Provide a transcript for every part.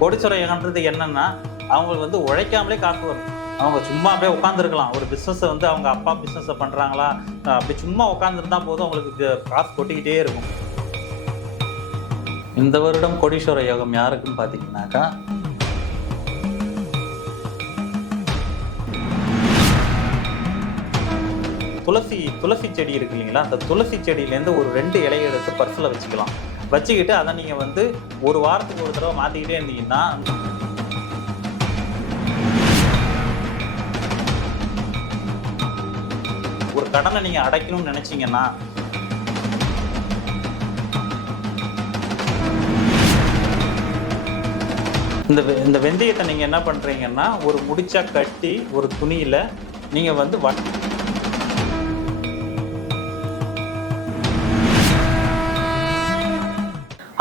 கோடீஸ்வர யோகம்ன்றது என்னன்னா அவங்களுக்கு வந்து உழைக்காமலே காசு வரும். அவங்க சும்மா அப்படியே உட்காந்துருக்கலாம். ஒரு பிஸ்னஸை வந்து அவங்க அப்பா பிஸ்னஸை பண்ணுறாங்களா, அப்படி சும்மா உட்காந்துருந்தா போதும் அவங்களுக்கு காசு கொட்டிக்கிட்டே இருக்கும். இந்த வருடம் கோடீஸ்வர யோகம் யாருக்குன்னு பார்த்தீங்கன்னாக்கா, துளசி செடி இருக்கு இல்லைங்களா, அந்த துளசி செடியிலேருந்து ஒரு 2 இலையை எடுத்து பர்ஸில் வச்சுக்கலாம். வச்சுக்கிட்டு அதை நீங்கள் வந்து ஒரு வாரத்துக்கு ஒரு தடவை மாற்றிக்கிட்டே இருந்தீங்கன்னா, ஒரு கடனை நீங்கள் அடைக்கணும்னு நினச்சிங்கன்னா, இந்த வெந்தயத்தை நீங்கள் என்ன பண்ணுறீங்கன்னா, ஒரு முடிச்சா கட்டி ஒரு துணியில் நீங்கள் வந்து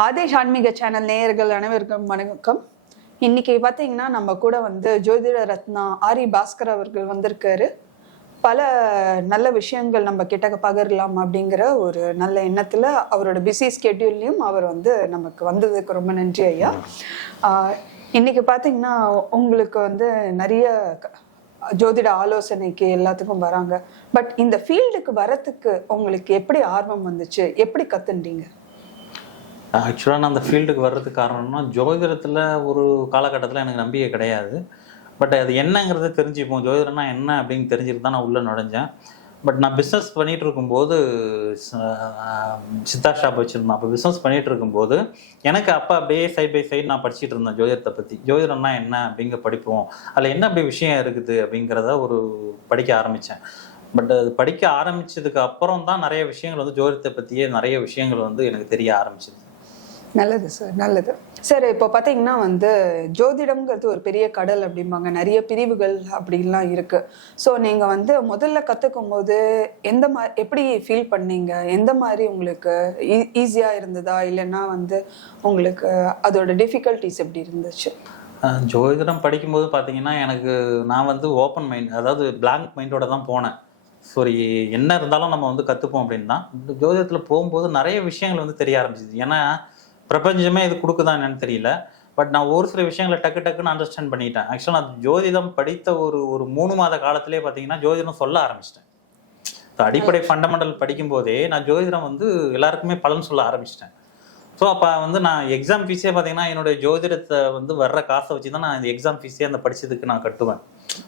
ஆதேஷ் ஆன்மீக சேனல் நேயர்கள் அனைவருக்கும் வணக்கம். இன்னைக்கு பார்த்தீங்கன்னா நம்ம கூட வந்து ஜோதிட ரத்னா ஆரி பாஸ்கர் அவர்கள் வந்திருக்காரு. பல நல்ல விஷயங்கள் நம்ம கிட்ட பகிரலாம் அப்படிங்கிற ஒரு நல்ல எண்ணத்துல அவரோட பிஸி ஸ்கெட்யூல்லையும் அவர் வந்து நமக்கு வந்ததுக்கு ரொம்ப நன்றி ஐயா. இன்னைக்கு பார்த்தீங்கன்னா உங்களுக்கு வந்து நிறைய ஜோதிட ஆலோசனைக்கு எல்லாத்துக்கும் வராங்க. பட் இந்த ஃபீல்டுக்கு வரத்துக்கு உங்களுக்கு எப்படி ஆர்வம் வந்துச்சு, எப்படி கத்துட்டீங்க? ஆக்சுவலாக நான் அந்த ஃபீல்டுக்கு வர்றதுக்கு காரணம்னா, ஜோதிடத்தில் ஒரு காலகட்டத்தில் எனக்கு நம்பிக்கை கிடையாது. பட் அது என்னங்கிறத தெரிஞ்சுப்போம், ஜோதிடம்னா என்ன அப்படின்னு தெரிஞ்சுட்டு தான் நான் உள்ளே நுழைஞ்சேன். பட் நான் பிஸ்னஸ் பண்ணிகிட்டு இருக்கும்போது சித்தா ஷாப் வச்சுருந்தேன். அப்போ பிஸ்னஸ் பண்ணிகிட்டு இருக்கும்போது எனக்கு அப்போ அப்படியே சைட் பை சைடு நான் படிச்சுட்டு இருந்தேன் ஜோதிடத்தை பற்றி. ஜோதிடம்னா என்ன அப்படிங்க படிப்போம், அதில் என்ன அப்படி விஷயம் இருக்குது அப்படிங்கிறத ஒரு படிக்க ஆரம்பித்தேன். பட் அது படிக்க ஆரம்பித்ததுக்கு அப்புறம் தான் நிறைய விஷயங்கள் வந்து ஜோதிடத்தை பற்றியே நிறைய விஷயங்கள் வந்து எனக்கு தெரிய ஆரம்பிச்சிது. நல்லது சார், நல்லது சார். இப்போ பார்த்தீங்கன்னா வந்து ஜோதிடம்ங்கிறது ஒரு பெரிய கடல் அப்படிம்பாங்க, நிறைய பிரிவுகள் அப்படின்லாம் இருக்கு. ஸோ நீங்கள் வந்து முதல்ல கற்றுக்கும் போது எப்படி ஃபீல் பண்ணீங்க? எந்த மாதிரி உங்களுக்கு ஈஸியாக இருந்ததா, இல்லைன்னா வந்து உங்களுக்கு அதோட டிஃபிகல்ட்டிஸ் எப்படி இருந்துச்சு? ஜோதிடம் படிக்கும்போது பார்த்தீங்கன்னா எனக்கு நான் வந்து ஓப்பன் மைண்ட், அதாவது பிளாங்க் மைண்டோட தான் போனேன். சரி, என்ன இருந்தாலும் நம்ம வந்து கற்றுப்போம் அப்படின்னு தான். ஜோதிடத்தில் போகும்போது நிறைய விஷயங்கள் வந்து தெரிய ஆரம்பிச்சிது. ஏன்னா பிரபஞ்சமே இது கொடுக்குதான் என்னன்னு தெரியல. பட் நான் ஒரு சில விஷயங்களை டக்குன்னு அண்டர்ஸ்டாண்ட் பண்ணிட்டேன். ஆக்சுவலாக நான் ஜோதிடம் படித்த ஒரு 3 மாத காலத்திலே பார்த்தீங்கன்னா ஜோதிடம் சொல்ல ஆரம்பிச்சிட்டேன். அடிப்படை ஃபண்டமெண்டல் படிக்கும்போதே நான் ஜோதிடம் வந்து எல்லாருக்குமே பலன் சொல்ல ஆரம்பிச்சிட்டேன். ஸோ அப்போ வந்து நான் எக்ஸாம் ஃபீஸே பார்த்தீங்கன்னா என்னுடைய ஜோதிடத்தை வந்து வர்ற காசை வச்சு தான் நான் இந்த எக்ஸாம் ஃபீஸே அந்த படித்ததுக்கு நான் கட்டுவேன்.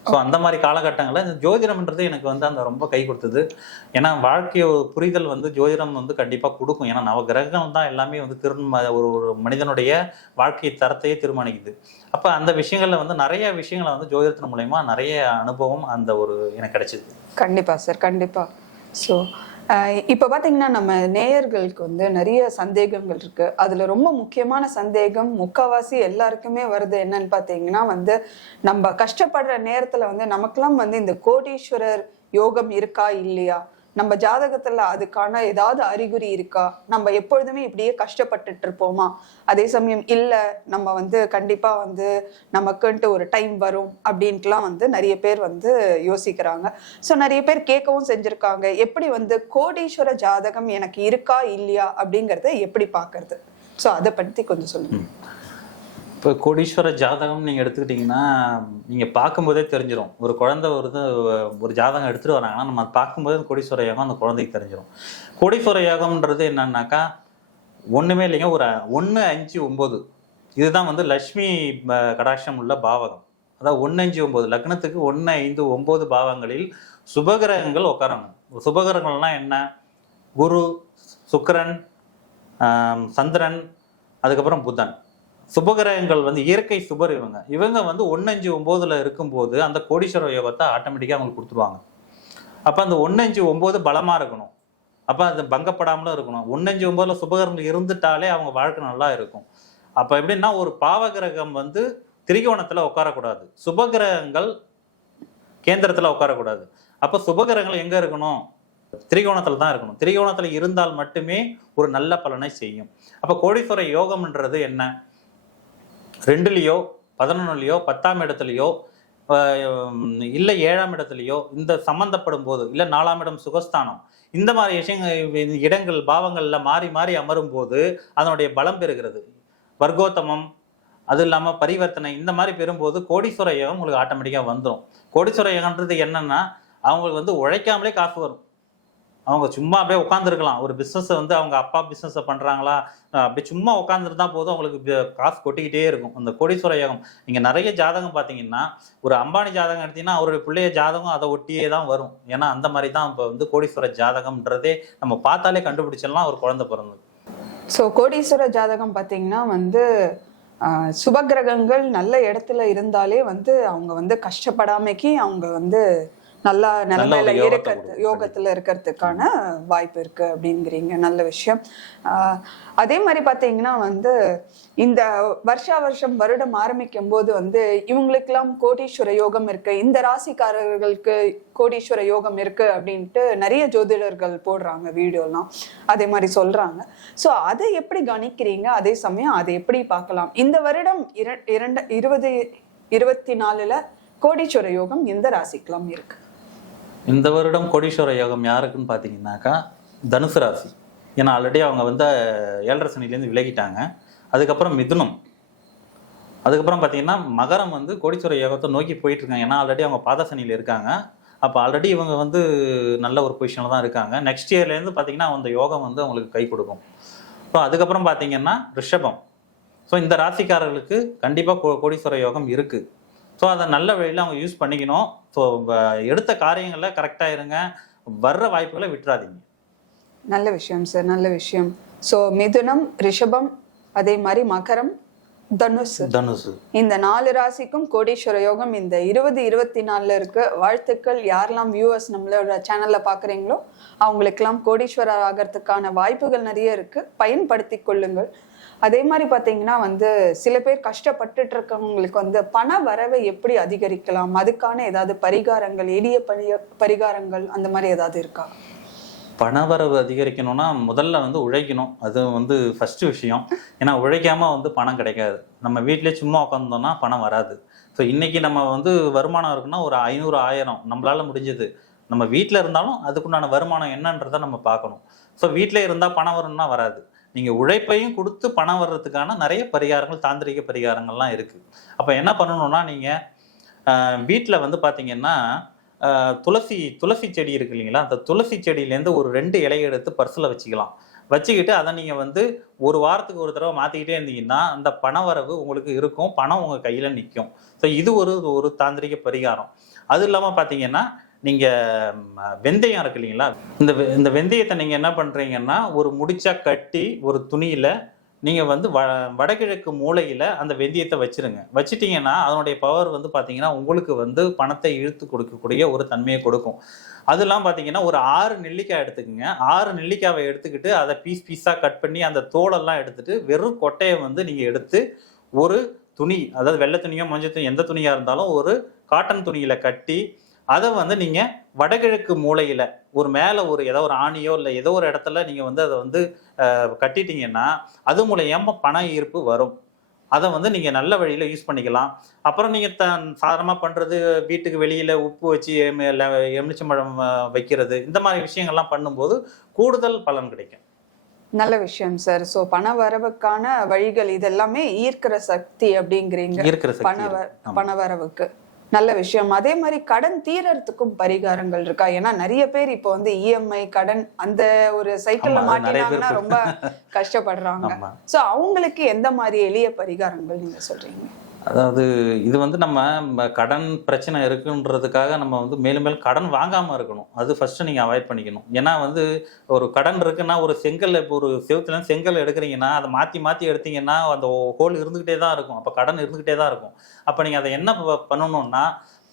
ஸோ அந்த மாதிரி காலகட்டங்களில் இந்த ஜோதிடம்ன்றது எனக்கு வந்து அந்த ரொம்ப கை கொடுத்தது. ஏன்னா வாழ்க்கைய புரிதல் வந்து ஜோதிடம் வந்து கண்டிப்பாக கொடுக்கும். ஏன்னா நவகிரகங்கள் தான் எல்லாமே வந்து ஒரு மனிதனுடைய வாழ்க்கை தரத்தையே தீர்மானிக்குது. அப்போ அந்த விஷயங்களில் வந்து நிறைய விஷயங்களை வந்து ஜோதிடத்தின் மூலயமா நிறைய அனுபவம் அந்த ஒரு எனக்கு கிடைச்சிது. கண்டிப்பாக சார், கண்டிப்பாக. ஸோ இப்போ பார்த்தீங்கன்னா நம்ம நேயர்களுக்கு வந்து நிறைய சந்தேகங்கள் இருக்கு. அதுல ரொம்ப முக்கியமான சந்தேகம் முக்கால்வாசி எல்லாருக்குமே வருது என்னன்னு பார்த்தீங்கன்னா வந்து, நம்ம கஷ்டப்படுற நேரத்துல வந்து நமக்கெல்லாம் வந்து இந்த கோடீஸ்வரர் யோகம் இருக்கா இல்லையா, நம்ம ஜாதகத்துல அதுக்கான ஏதாவது அறிகுறி இருக்கா, நம்ம எப்பொழுதுமே இப்படியே கஷ்டப்பட்டுட்டு இருப்போமா, அதே சமயம் இல்ல நம்ம வந்து கண்டிப்பா வந்து நமக்குன்ட்டு ஒரு டைம் வரும் அப்படின்ட்டுலாம் வந்து நிறைய பேர் வந்து யோசிக்கிறாங்க. ஸோ நிறைய பேர் கேட்கவும் செஞ்சிருக்காங்க, எப்படி வந்து கோடீஸ்வர ஜாதகம் எனக்கு இருக்கா இல்லையா அப்படிங்கிறத எப்படி பார்க்கறது? ஸோ அதை பற்றி கொஞ்சம் சொல்லுங்க. இப்போ கோடீஸ்வர ஜாதகம் நீங்கள் எடுத்துக்கிட்டிங்கன்னா நீங்கள் பார்க்கும்போதே தெரிஞ்சிடும். ஒரு குழந்தை ஒரு ஜாதகம் எடுத்துகிட்டு வராங்கன்னா நம்ம அதை பார்க்கும்போதே கோடீஸ்வர யோகம் அந்த குழந்தைக்கு தெரிஞ்சிடும். கோடீஸ்வர யோகம்ன்றது என்னன்னாக்கா ஒன்றுமே இல்லைங்க, ஒரு 1, 5, 9 இதுதான் வந்து லக்ஷ்மி கடாட்சம் உள்ள பாவகம். அதாவது 1, 5, 9 லக்னத்துக்கு 1, 5, 9 பாவங்களில் சுபகிரகங்கள் உட்காரணும். சுபகிரகங்கள்லாம் என்ன? குரு, சுக்கிரன், சந்திரன், அதுக்கப்புறம் புதன். சுபகிரகங்கள் வந்து இயற்கை சுபர். இவங்க வந்து 1, 5, 9 இருக்கும்போது அந்த கோடீஸ்வர யோகத்தை ஆட்டோமேட்டிக்காக அவங்களுக்கு கொடுத்துருவாங்க. அப்போ அந்த 1, 5, 9 பலமாக இருக்கணும். அப்போ அது பங்கப்படாமலும் இருக்கணும். 1, 5, 9 சுபகிரகங்கள் இருந்துட்டாலே அவங்க வாழ்க்கை நல்லா இருக்கும். அப்போ எப்படின்னா ஒரு பாவகிரகம் வந்து திரிகோணத்தில் உட்காரக்கூடாது, சுபகிரகங்கள் கேந்திரத்தில் உட்காரக்கூடாது. அப்போ சுபகிரகங்கள் எங்கே இருக்கணும்? திரிகோணத்தில் தான் இருக்கணும். திரிகோணத்தில் இருந்தால் மட்டுமே ஒரு நல்ல பலனை செய்யும். அப்போ கோடீஸ்வர யோகம்ன்றது என்ன? 2லையோ 11லையோ 10ஆம் இடத்துலையோ இல்லை 7ஆம் இடத்துலையோ இந்த சம்பந்தப்படும் போது, இல்லை 4ஆம் இடம் சுகஸ்தானம், இந்த மாதிரி விஷயங்கள் இடங்கள் பாவங்கள்ல மாறி மாறி அமரும் போது அதனுடைய பலம் பெறுகிறது. வர்க்கோத்தமம், அது இல்லாமல் பரிவர்த்தனை இந்த மாதிரி பெறும்போது கோடீஸ்வர யோகம் உங்களுக்கு ஆட்டோமேட்டிக்காக வந்துடும். கோடீஸ்வர யோகம்ன்றது என்னன்னா அவங்களுக்கு வந்து உழைக்காமலே காசு வரும். அவங்க சும்மா அப்படியே உட்காந்துருக்கலாம். ஒரு பிஸ்னஸை வந்து அவங்க அப்பா பிஸ்னஸை பண்ணுறாங்களா, அப்படியே சும்மா உட்காந்துருந்தா போதும் அவங்களுக்கு காசு கொட்டிக்கிட்டே இருக்கும். அந்த கோடீஸ்வர யோகம் நீங்கள் நிறைய ஜாதகம் பார்த்தீங்கன்னா, ஒரு அம்பானி ஜாதகம் எடுத்தீங்கன்னா அவருடைய பிள்ளைய ஜாதகம் அதை ஒட்டியே தான் வரும். ஏன்னா அந்த மாதிரி தான் இப்போ வந்து கோடீஸ்வர ஜாதகம்ன்றதே நம்ம பார்த்தாலே கண்டுபிடிச்சிடலாம் ஒரு குழந்தை பிறந்தது. ஸோ கோடீஸ்வர ஜாதகம் பார்த்தீங்கன்னா வந்து சுபகிரகங்கள் நல்ல இடத்துல இருந்தாலே வந்து அவங்க வந்து கஷ்டப்படாமைக்கு அவங்க வந்து நல்லா நிலைமையில யோகத்துல இருக்கிறதுக்கான வாய்ப்பு இருக்கு அப்படிங்கிறீங்க. நல்ல விஷயம். அதே மாதிரி பாத்தீங்கன்னா வந்து இந்த வருஷம் வருடம் ஆரம்பிக்கும் போது வந்து இவங்களுக்கெல்லாம் கோடீஸ்வர யோகம் இருக்கு, இந்த ராசிக்காரர்களுக்கு கோடீஸ்வர யோகம் இருக்கு அப்படின்ட்டு நிறைய ஜோதிடர்கள் போடுறாங்க வீடியோலாம், அதே மாதிரி சொல்றாங்க. ஸோ அதை எப்படி கணிக்கிறீங்க? அதே சமயம் அதை எப்படி பார்க்கலாம்? இந்த வருடம் 2024 கோடீஸ்வர யோகம் எந்த ராசிக்கெல்லாம் இருக்கு? இந்த வருடம் கோடீஸ்வர யோகம் யாருக்குன்னு பார்த்தீங்கன்னாக்கா தனுசு ராசி. ஏன்னா ஆல்ரெடி அவங்க வந்து 7.5 சனிலேருந்து விலகிட்டாங்க. அதுக்கப்புறம் மிதுனம், அதுக்கப்புறம் பார்த்தீங்கன்னா மகரம் வந்து கோடீஸ்வர யோகத்தை நோக்கி போயிட்டு இருக்காங்க. ஏன்னா ஆல்ரெடி அவங்க பாத சனியில் இருக்காங்க. அப்போ ஆல்ரெடி இவங்க வந்து நல்ல ஒரு பொசிஷனில் தான் இருக்காங்க. நெக்ஸ்ட் இயர்லேருந்து பார்த்தீங்கன்னா அந்த யோகம் வந்து அவங்களுக்கு கை கொடுக்கும். ஸோ அதுக்கப்புறம் பார்த்தீங்கன்னா ரிஷபம். ஸோ இந்த ராசிக்காரர்களுக்கு கண்டிப்பாக கோடீஸ்வர யோகம் இருக்குது. ஸோ அதை நல்ல வழியில் அவங்க யூஸ் பண்ணிக்கணும். ஸோ எடுத்த காரியங்களில் கரெக்டாக இருங்க, வர்ற வாய்ப்புகளை விட்டுறாதீங்க. நல்ல விஷயம் சார், நல்ல விஷயம். ஸோ மிதுனம், ரிஷபம், அதே மாதிரி மகரம், தனுசு, இந்த 4 ராசிக்கும் கோடீஸ்வர யோகம் இந்த 2024 இருக்கு. வாழ்த்துக்கள். யாரெல்லாம் வியூவர்ஸ் நம்மளோட சேனல்ல பாக்குறீங்களோ அவங்களுக்கெல்லாம் கோடீஸ்வரர் ஆகிறதுக்கான வாய்ப்புகள் நிறைய இருக்கு, பயன்படுத்தி கொள்ளுங்கள். அதே மாதிரி பாத்தீங்கன்னா வந்து சில பேர் கஷ்டப்பட்டுட்டு இருக்கவங்களுக்கு வந்து பண வரவை எப்படி அதிகரிக்கலாம், அதுக்கான ஏதாவது பரிகாரங்கள், எளிய பரிகாரங்கள் அந்த மாதிரி ஏதாவது இருக்கா? பணவரவு அதிகரிக்கணும்னா முதல்ல வந்து உழைக்கணும். அது வந்து ஃபர்ஸ்ட் விஷயம். ஏன்னா உழைக்காம வந்து பணம் கிடைக்காது. நம்ம வீட்டிலே சும்மா உட்காந்தோம்னா பணம் வராது. ஸோ இன்னைக்கு நம்ம வந்து வருமானம் இருக்குன்னா ஒரு 500 1000 நம்மளால முடிஞ்சது. நம்ம வீட்டில் இருந்தாலும் அதுக்குண்டான வருமானம் என்னன்றதை நம்ம பார்க்கணும். ஸோ வீட்டிலே இருந்தால் பணம் வரும்னா வராது. நீங்கள் உழைப்பையும் கொடுத்து பணம் வர்றதுக்கான நிறைய பரிகாரங்கள், தாந்திரிக பரிகாரங்கள்லாம் இருக்குது. அப்போ என்ன பண்ணணும்னா நீங்கள் வீட்டில் வந்து பார்த்தீங்கன்னா துளசி செடி இருக்கு இல்லைங்களா, அந்த துளசி செடியிலேருந்து ஒரு 2 இலையை எடுத்து பர்ஸில் வச்சுக்கலாம். வச்சுக்கிட்டு அதை நீங்கள் வந்து ஒரு வாரத்துக்கு ஒரு தடவை மாற்றிக்கிட்டே இருந்தீங்கன்னா அந்த பணவரவு உங்களுக்கு இருக்கும், பணம் உங்கள் கையில் நிற்கும். ஸோ இது ஒரு தாந்திரிக பரிகாரம். அது இல்லாமல் பார்த்தீங்கன்னா நீங்கள் வெந்தயம் இருக்கு இல்லைங்களா, இந்த வெந்தயத்தை நீங்கள் என்ன பண்ணுறீங்கன்னா ஒரு முடிச்சா கட்டி ஒரு துணியில் நீங்கள் வந்து வடகிழக்கு மூலையில் அந்த வெந்தயத்தை வச்சுருங்க. வச்சுட்டிங்கன்னா அதனுடைய பவர் வந்து பார்த்தீங்கன்னா உங்களுக்கு வந்து பணத்தை இழுத்து கொடுக்கக்கூடிய ஒரு தன்மையை கொடுக்கும். அதெல்லாம் பார்த்தீங்கன்னா ஒரு 6 நெல்லிக்காய் எடுத்துக்கோங்க. 6 நெல்லிக்காவை எடுத்துக்கிட்டு அதை பீஸாக கட் பண்ணி அந்த தோலெல்லாம் எடுத்துட்டு வெறும் கொட்டையை வந்து நீங்கள் எடுத்து ஒரு துணி, அதாவது வெள்ளை துணியோ மஞ்சள் துணி எந்த துணியாக இருந்தாலும் ஒரு காட்டன் துணியில் கட்டி அதை வந்து நீங்கள் வடகிழக்கு மூலையில் ஒரு மேலே ஏதோ ஒரு ஆணியோ இல்லை ஏதோ ஒரு இடத்துல நீங்கள் வந்து அதை வந்து கட்டிட்டீங்கன்னா அது மூலயமா பண ஈர்ப்பு வரும். அதை வந்து நீங்கள் நல்ல வழியில் யூஸ் பண்ணிக்கலாம். அப்புறம் நீங்கள் சாதாரணமாக பண்ணுறது வீட்டுக்கு வெளியில் உப்பு வச்சு எலுமிச்சம்பழம் வைக்கிறது, இந்த மாதிரி விஷயங்கள்லாம் பண்ணும்போது கூடுதல் பலன் கிடைக்கும். நல்ல விஷயம் சார். ஸோ பண வரவுக்கான வழிகள் இதெல்லாமே ஈர்க்கிற சக்தி அப்படிங்கிறீங்க பண வரவுக்கு. நல்ல விஷயம். அதே மாதிரி கடன் தீரறதுக்கும் பரிகாரங்கள் இருக்கா? ஏன்னா நிறைய பேர் இப்போ வந்து இஎம்ஐ கடன் அந்த ஒரு சைக்கிள்ல மாட்டினாங்கன்னா ரொம்ப கஷ்டப்படுறாங்க. சோ அவங்களுக்கு எந்த மாதிரி எளிய பரிகாரங்கள் நீங்க சொல்றீங்க? அதாவது இது வந்து நம்ம கடன் பிரச்சனை இருக்குன்றதுக்காக நம்ம வந்து மேலும் மேலும் கடன் வாங்காமல் இருக்கணும். அது ஃபர்ஸ்ட் நீங்கள் அவாய்ட் பண்ணிக்கணும். ஏன்னா வந்து ஒரு கடன் இருக்குன்னா ஒரு செங்கல், இப்போ ஒரு செவுத்துல செங்கல் எடுக்கிறீங்கன்னா அதை மாற்றி எடுத்தீங்கன்னா அந்த ஹோல் இருந்துக்கிட்டே தான் இருக்கும். அப்போ கடன் இருந்துக்கிட்டே தான் இருக்கும். அப்போ நீங்கள் அதை என்ன பண்ணணும்னா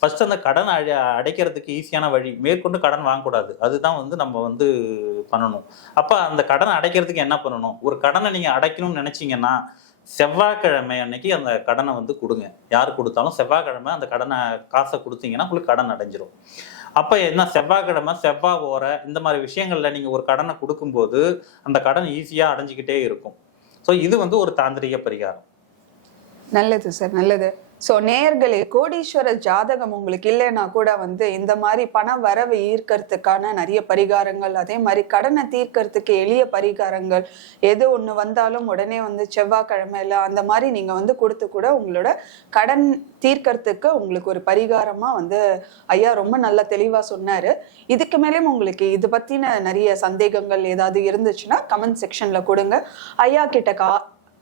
ஃபர்ஸ்ட் அந்த கடன் அடைக்கிறதுக்கு ஈஸியான வழி, மேற்கொண்டு கடன் வாங்கக்கூடாது. அதுதான் வந்து நம்ம வந்து பண்ணணும். அப்போ அந்த கடனை அடைக்கிறதுக்கு என்ன பண்ணணும்? ஒரு கடனை நீங்கள் அடைக்கணும்னு நினச்சிங்கன்னா செவ்வாய்க்கிழமை அன்னைக்கு அந்த கடனை வந்து கொடுங்க. யார் கொடுத்தாலும் செவ்வாய்க்கிழமை அந்த காசை கொடுத்தீங்கன்னா உங்களுக்கு கடன் அடைஞ்சிரும். அப்போ என்ன, செவ்வாய்க்கிழமை செவ்வாய் ஓர இந்த மாதிரி விஷயங்கள்ல நீங்கள் ஒரு கடனை கொடுக்கும்போது அந்த கடன் ஈஸியாக அடைஞ்சிக்கிட்டே இருக்கும். ஸோ இது வந்து ஒரு தாந்திரிக பரிகாரம். நல்லது சார், நல்லது. ஸோ நேயர்களே, கோடீஸ்வர ஜாதகம் உங்களுக்கு இல்லைன்னா கூட வந்து இந்த மாதிரி பண வரவு ஈர்க்கறதுக்கான நிறைய பரிகாரங்கள், அதே மாதிரி கடனை தீர்க்கறதுக்கு எளிய பரிகாரங்கள், எது ஒன்று வந்தாலும் உடனே வந்து செவ்வாய்க்கிழமையில அந்த மாதிரி நீங்க வந்து கொடுத்து கூட உங்களோட கடன் தீர்க்கறதுக்கு உங்களுக்கு ஒரு பரிகாரமா வந்து ஐயா ரொம்ப நல்லா தெளிவா சொன்னாரு. இதுக்கு மேலேயும் உங்களுக்கு இது பத்தின நிறைய சந்தேகங்கள் ஏதாவது இருந்துச்சுன்னா கமெண்ட் செக்ஷன்ல கொடுங்க. ஐயா கிட்ட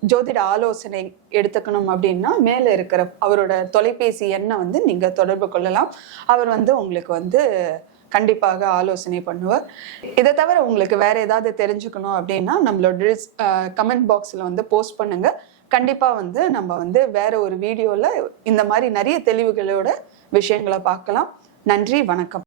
ஜோதிட ஆலோசனை எடுத்துக்கணும் அப்படின்னா மேல இருக்கிற அவரோட தொலைபேசி எண்ணை வந்து நீங்க தொடர்பு கொள்ளலாம். அவர் வந்து உங்களுக்கு வந்து கண்டிப்பாக ஆலோசனை பண்ணுவார். இதை தவிர உங்களுக்கு வேற ஏதாவது தெரிஞ்சுக்கணும் அப்படின்னா நம்மளோட கமெண்ட் பாக்ஸ்ல வந்து போஸ்ட் பண்ணுங்க. கண்டிப்பா வந்து நம்ம வந்து வேற ஒரு வீடியோல இந்த மாதிரி நிறைய தெளிவுகளோட விஷயங்களை பார்க்கலாம். நன்றி, வணக்கம்.